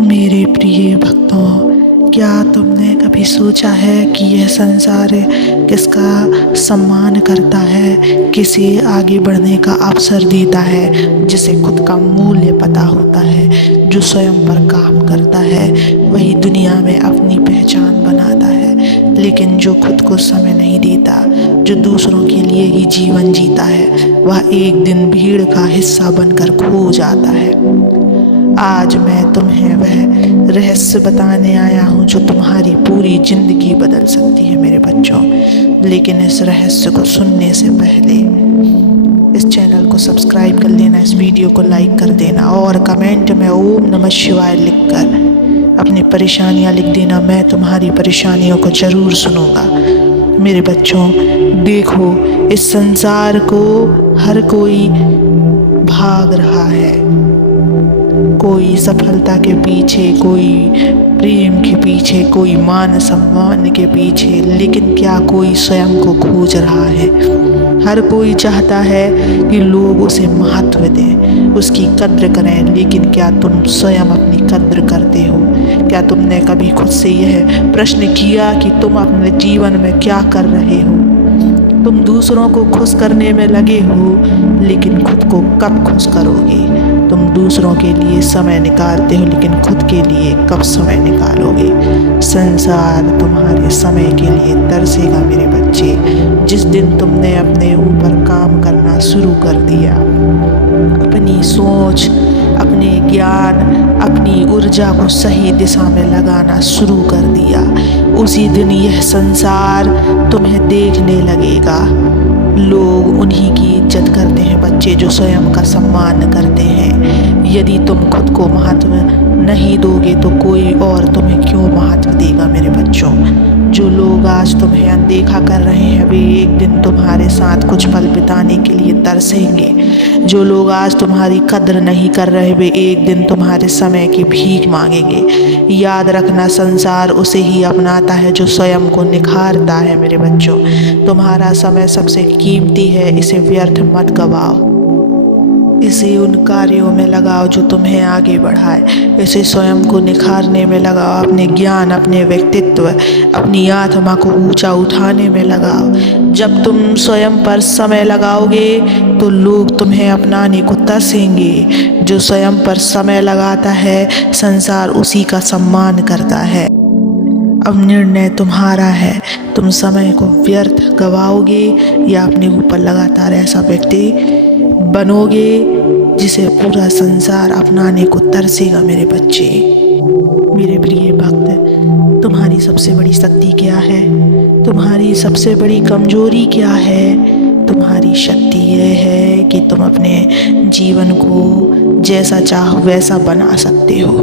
मेरे प्रिय भक्तों, क्या तुमने कभी सोचा है कि यह संसार किसका सम्मान करता है, किसे आगे बढ़ने का अवसर देता है, जिसे खुद का मूल्य पता होता है, जो स्वयं पर काम करता है वही दुनिया में अपनी पहचान बनाता है। लेकिन जो खुद को समय नहीं देता, जो दूसरों के लिए ही जीवन जीता है, वह एक दिन भीड़ का हिस्सा बनकर खो जाता है। आज मैं तुम्हें वह रहस्य बताने आया हूँ जो तुम्हारी पूरी जिंदगी बदल सकती है मेरे बच्चों। लेकिन इस रहस्य को सुनने से पहले इस चैनल को सब्सक्राइब कर लेना, इस वीडियो को लाइक कर देना और कमेंट में ओम नमः शिवाय लिखकर अपनी परेशानियाँ लिख देना। मैं तुम्हारी परेशानियों को ज़रूर सुनूंगा। मेरे बच्चों, देखो, इस संसार को हर कोई भाग रहा है, कोई सफलता के पीछे, कोई प्रेम के पीछे, कोई मान सम्मान के पीछे, लेकिन क्या कोई स्वयं को खोज रहा है? हर कोई चाहता है कि लोग उसे महत्व दें, उसकी कद्र करें, लेकिन क्या तुम स्वयं अपनी कद्र करते हो? क्या तुमने कभी खुद से यह प्रश्न किया कि तुम अपने जीवन में क्या कर रहे हो? तुम दूसरों को खुश करने में लगे हो, लेकिन खुद को कब खुश करोगे? तुम दूसरों के लिए समय निकालते हो, लेकिन खुद के लिए कब समय निकालोगे? संसार तुम्हारे समय के लिए तरसेगा मेरे बच्चे, जिस दिन तुमने अपने ऊपर काम करना शुरू कर दिया, अपनी सोच, अपने ज्ञान, अपनी ऊर्जा को सही दिशा में लगाना शुरू कर दिया। उसी दिन यह संसार तुम्हें देखने लगेगा। लोग उन्हीं की इज्जत करते हैं बच्चे जो स्वयं का सम्मान करते हैं। यदि तुम खुद को महत्व नहीं दोगे तो कोई और तुम्हें क्यों महत्व देगा मेरे बच्चों? जो लोग आज तुम्हें अनदेखा कर रहे हैं, वे एक दिन तुम्हारे साथ कुछ पल बिताने के लिए तरसेंगे। जो लोग आज तुम्हारी कद्र नहीं कर रहे, वे एक दिन तुम्हारे समय की भीख मांगेंगे। याद रखना, संसार उसे ही अपनाता है जो स्वयं को निखारता है मेरे बच्चों। तुम्हारा समय सबसे कीमती है, इसे व्यर्थ मत गवाओ। इसे उन कार्यों में लगाओ जो तुम्हें आगे बढ़ाए। इसे स्वयं को निखारने में लगाओ, अपने ज्ञान, अपने व्यक्तित्व, अपनी आत्मा को ऊंचा उठाने में लगाओ। जब तुम स्वयं पर समय लगाओगे तो लोग तुम्हें अपनाने को तरसेंगे। जो स्वयं पर समय लगाता है, संसार उसी का सम्मान करता है। अब निर्णय तुम्हारा है, तुम समय को व्यर्थ गवाओगे या अपने ऊपर लगातार ऐसा व्यक्ति बनोगे जिसे पूरा संसार अपनाने को तरसेगा मेरे बच्चे। मेरे प्रिय भक्त, तुम्हारी सबसे बड़ी शक्ति क्या है? तुम्हारी सबसे बड़ी कमजोरी क्या है? तुम्हारी शक्ति यह है कि तुम अपने जीवन को जैसा चाहो वैसा बना सकते हो।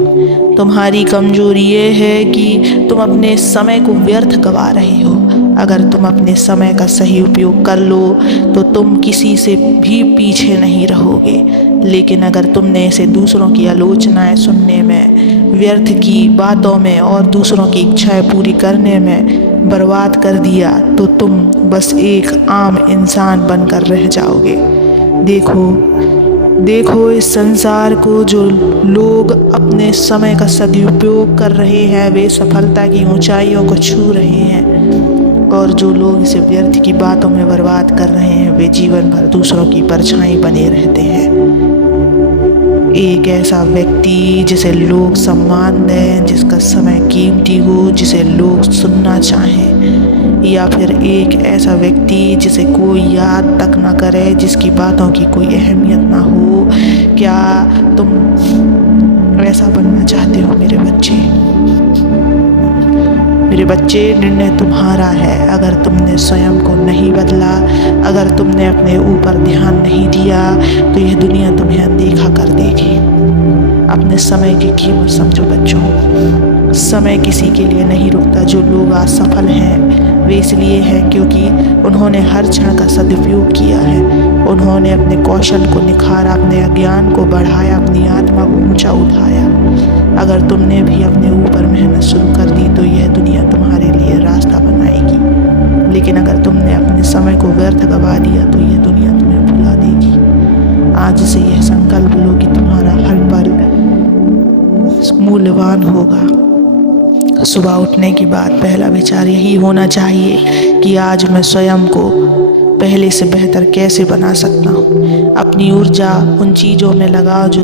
तुम्हारी कमजोरी ये है कि तुम अपने समय को व्यर्थ गवा रहे हो। अगर तुम अपने समय का सही उपयोग कर लो तो तुम किसी से भी पीछे नहीं रहोगे। लेकिन अगर तुमने इसे दूसरों की आलोचनाएं सुनने में, व्यर्थ की बातों में और दूसरों की इच्छाएं पूरी करने में बर्बाद कर दिया तो तुम बस एक आम इंसान बनकर रह जाओगे। देखो, इस संसार को जो लोग अपने समय का सदुपयोग कर रहे हैं, वे सफलता की ऊंचाइयों को छू रहे हैं, और जो लोग इसे व्यर्थ की बातों में बर्बाद कर रहे हैं, वे जीवन भर दूसरों की परछाई बने रहते हैं। एक ऐसा व्यक्ति जिसे लोग सम्मान दें, जिसका समय कीमती हो, जिसे लोग सुनना चाहें, या फिर एक ऐसा व्यक्ति जिसे कोई याद तक ना करे, जिसकी बातों की कोई अहमियत ना हो? क्या तुम ऐसा बनना चाहते हो मेरे बच्चे? मेरे बच्चे, निर्णय तुम्हारा है। अगर तुमने स्वयं को नहीं बदला, अगर तुमने अपने ऊपर ध्यान नहीं दिया, तो यह दुनिया तुम्हें अनदेखा कर देगी। अपने समय की कीमत समझो बच्चों। समय किसी के लिए नहीं रुकता। जो लोग आज सफल हैं, वे इसलिए हैं क्योंकि उन्होंने हर क्षण का सदुपयोग किया है। उन्होंने अपने कौशल को निखारा, अपने ज्ञान को बढ़ाया, अपनी आत्मा को ऊंचा उठाया। अगर तुमने भी अपने ऊपर मेहनत शुरू कर दी तो यह दुनिया तुम्हारे लिए रास्ता बनाएगी। लेकिन अगर तुमने अपने समय को व्यर्थ गवा दिया तो यह दुनिया तुम्हें भुला देगी। आज से यह संकल्प लो कि तुम्हारा हर पल मूल्यवान होगा। सुबह उठने के बाद पहला विचार यही होना चाहिए कि आज मैं स्वयं को पहले से बेहतर कैसे बना सकता हूँ। अपनी ऊर्जा उन चीज़ों में लगाओ जो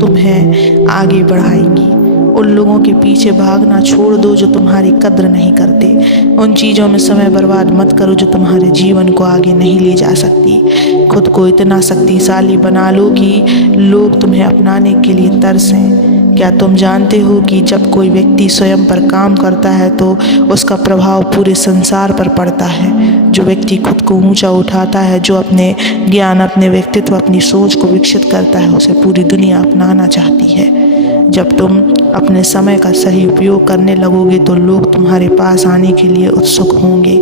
तुम्हें आगे बढ़ाएंगी। उन लोगों के पीछे भागना छोड़ दो जो तुम्हारी कद्र नहीं करते। उन चीज़ों में समय बर्बाद मत करो जो तुम्हारे जीवन को आगे नहीं ले जा सकती। खुद को इतना शक्तिशाली बना लो कि लोग तुम्हें अपनाने के लिए तरसें। क्या तुम जानते हो कि जब कोई व्यक्ति स्वयं पर काम करता है तो उसका प्रभाव पूरे संसार पर पड़ता है। जो व्यक्ति खुद को ऊंचा उठाता है, जो अपने ज्ञान, अपने व्यक्तित्व, अपनी सोच को विकसित करता है, उसे पूरी दुनिया अपनाना चाहती है। जब तुम अपने समय का सही उपयोग करने लगोगे तो लोग तुम्हारे पास आने के लिए उत्सुक होंगे।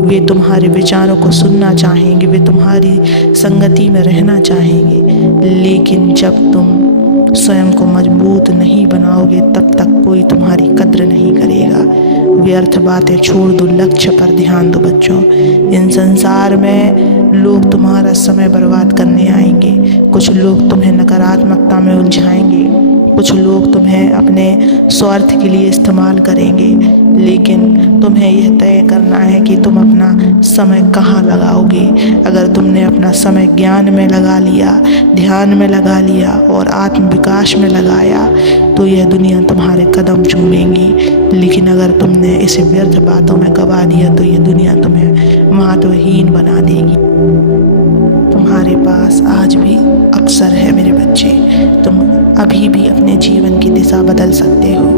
वे तुम्हारे विचारों को सुनना चाहेंगे, वे तुम्हारी संगति में रहना चाहेंगे। लेकिन जब तुम स्वयं को मजबूत नहीं बनाओगे तब तक कोई तुम्हारी कद्र नहीं करेगा। व्यर्थ बातें छोड़ दो, लक्ष्य पर ध्यान दो बच्चों। इन संसार में लोग तुम्हारा समय बर्बाद करने आएंगे। कुछ लोग तुम्हें नकारात्मकता में उलझाएंगे, कुछ लोग तुम्हें अपने स्वार्थ के लिए इस्तेमाल करेंगे। लेकिन तुम्हें यह तय करना है कि तुम अपना समय कहाँ लगाओगे। अगर तुमने अपना समय ज्ञान में लगा लिया, ध्यान में लगा लिया और आत्म विकास में लगाया तो यह दुनिया तुम्हारे कदम चूमेंगी। लेकिन अगर तुमने इसे व्यर्थ बातों में गवा दिया तो यह दुनिया तुम्हें महत्वहीन बना देगी। तुम्हारे पास आज भी अवसर है मेरे बच्चे। तुम अभी भी अपने जीवन की दिशा बदल सकते हो।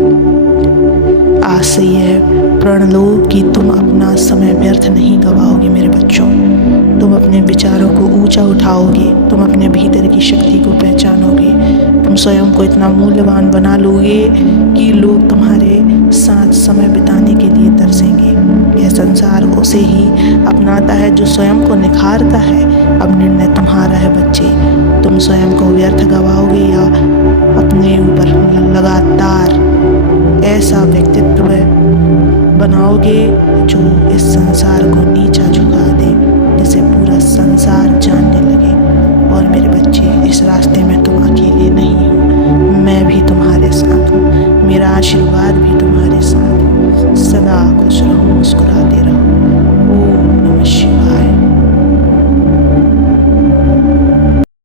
आज से यह प्रण लो कि तुम अपना समय व्यर्थ नहीं गवाओगे मेरे बच्चों। तुम अपने विचारों को ऊंचा उठाओगे, तुम अपने भीतर की शक्ति को पहचानोगे, तुम स्वयं को इतना मूल्यवान बना लोगे कि लोग तुम्हारे साथ समय बिताने के लिए तरसेंगे। यह संसार उसे ही अपनाता है जो स्वयं को निखारता है। अब निर्णय तुम्हारा है बच्चे। तुम स्वयं को व्यर्थ गवाओगे या अपने ऊपर लगातार ऐसा व्यक्तित्व बनाओगे जो इस संसार को नीचा झुका दे, जिसे पूरा संसार जानने लगे। और मेरे बच्चे, इस रास्ते में तुम अकेले नहीं हो, मैं भी तुम्हारे साथ हूँ। मेरा आशीर्वाद भी तुम्हारे साथ। सदा खुश रहो, मुस्कुराते रहो।